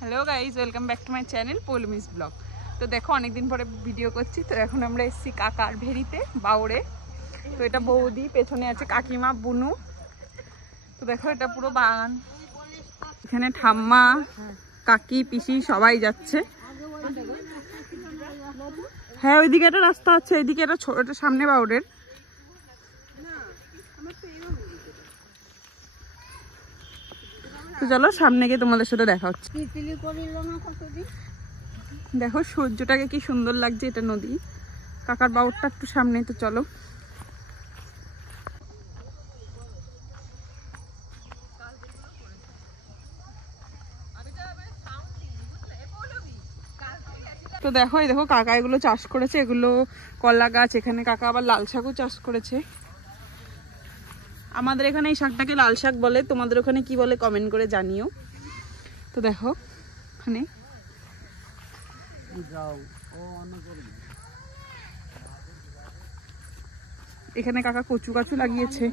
Hello guys, welcome back to my channel পৌলমিস blog. তো দেখো অনেকদিন পরে ভিডিও করছি। তো এখন আমরা এসেছি কাকার ভেরিতে বাউরে। তো এটা বৌদি, পেছনে আছে কাকিমা, বুনু। তো দেখো এটা পুরো বাগান, এখানে ঠাম্মা, কাকি, পিসি সবাই যাচ্ছে। হ্যাঁ, ওইদিকে একটা রাস্তা আছে, এইদিকে একটা ছোট সামনে বাউরের। তো চলো সামনে গিয়ে তোমাদের সাথে দেখা হচ্ছে। দেখো সূর্যটাকে কি সুন্দর লাগছে, এটা নদী। কাকার বাউরটা একটু সামনে, তো চলো। তো দেখো এই দেখো কাকা এগুলো চাষ করেছে, এগুলো কলা গাছ। এখানে কাকা আবার লাল শাকও চাষ করেছে। আমাদের এখানে এই শাকটাকে লাল শাক বলে, তোমাদের ওখানে কি বলে কমেন্ট করে জানিও। তো দেখো এখানে এখানে কাকা কচু গাছও লাগিয়েছে।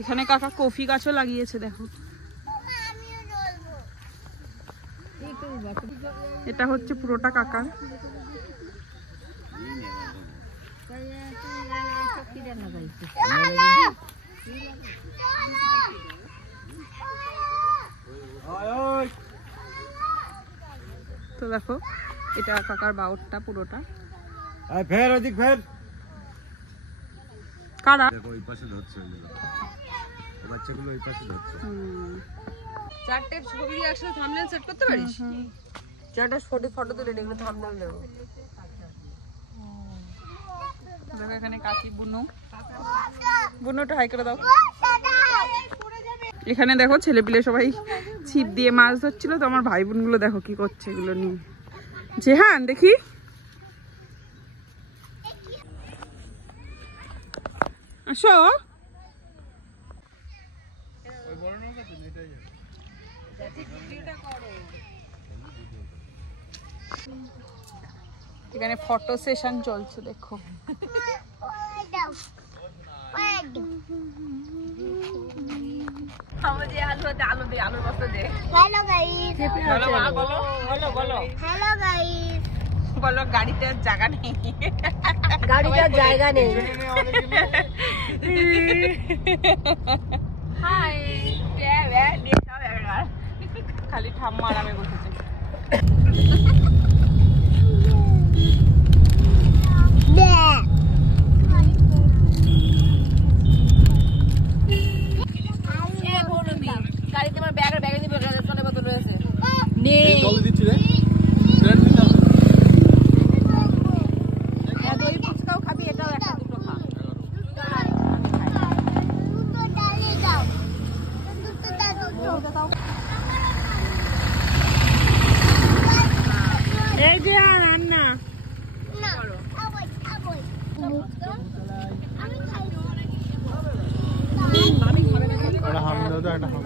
এখানে কাকা কফি গাছও লাগিয়েছে। দেখো এটা হচ্ছে পুরোটা কাকার। তো দেখো এটা কাকার বাউরটা পুরোটা। ফের ওদিক ফের কারা ওই পাশে ধরছে, বাচ্চাগুলো ওই পাশে ধরছে। চারটে ছবি একসাথে থাম্বনেল সেট করতে পারিস? চারটা ফটো তুলে এগুলো থাম্বনেল দেব। দেখো এখানে কাকি, বুনু। বুনুটা হাই করে দাও। এখানে দেখো ছেলেপিলে সবাই ছিপ দিয়ে মাছ ধরছিল। তো আমার ভাই বোনগুলো দেখো কি করছে এগুলো নিয়ে। জেহান দেখি, আসো। এখানে ফটো সেশন চলছে, দেখো। বলো গাড়িতে জায়গা নেই, গাড়িতে জায়গা নেই। খালি ঠাম্মা আরামে বসেছে। গাড়িতে আমার ব্যাগে দিবে, জলের বোতল রয়েছে। জল দিচ্ছি রে। দই ফুচকাও খাবি, এটাও একটা দুটো খা। এই যে রান্না একটা হাম দাও তো, একটা হাম।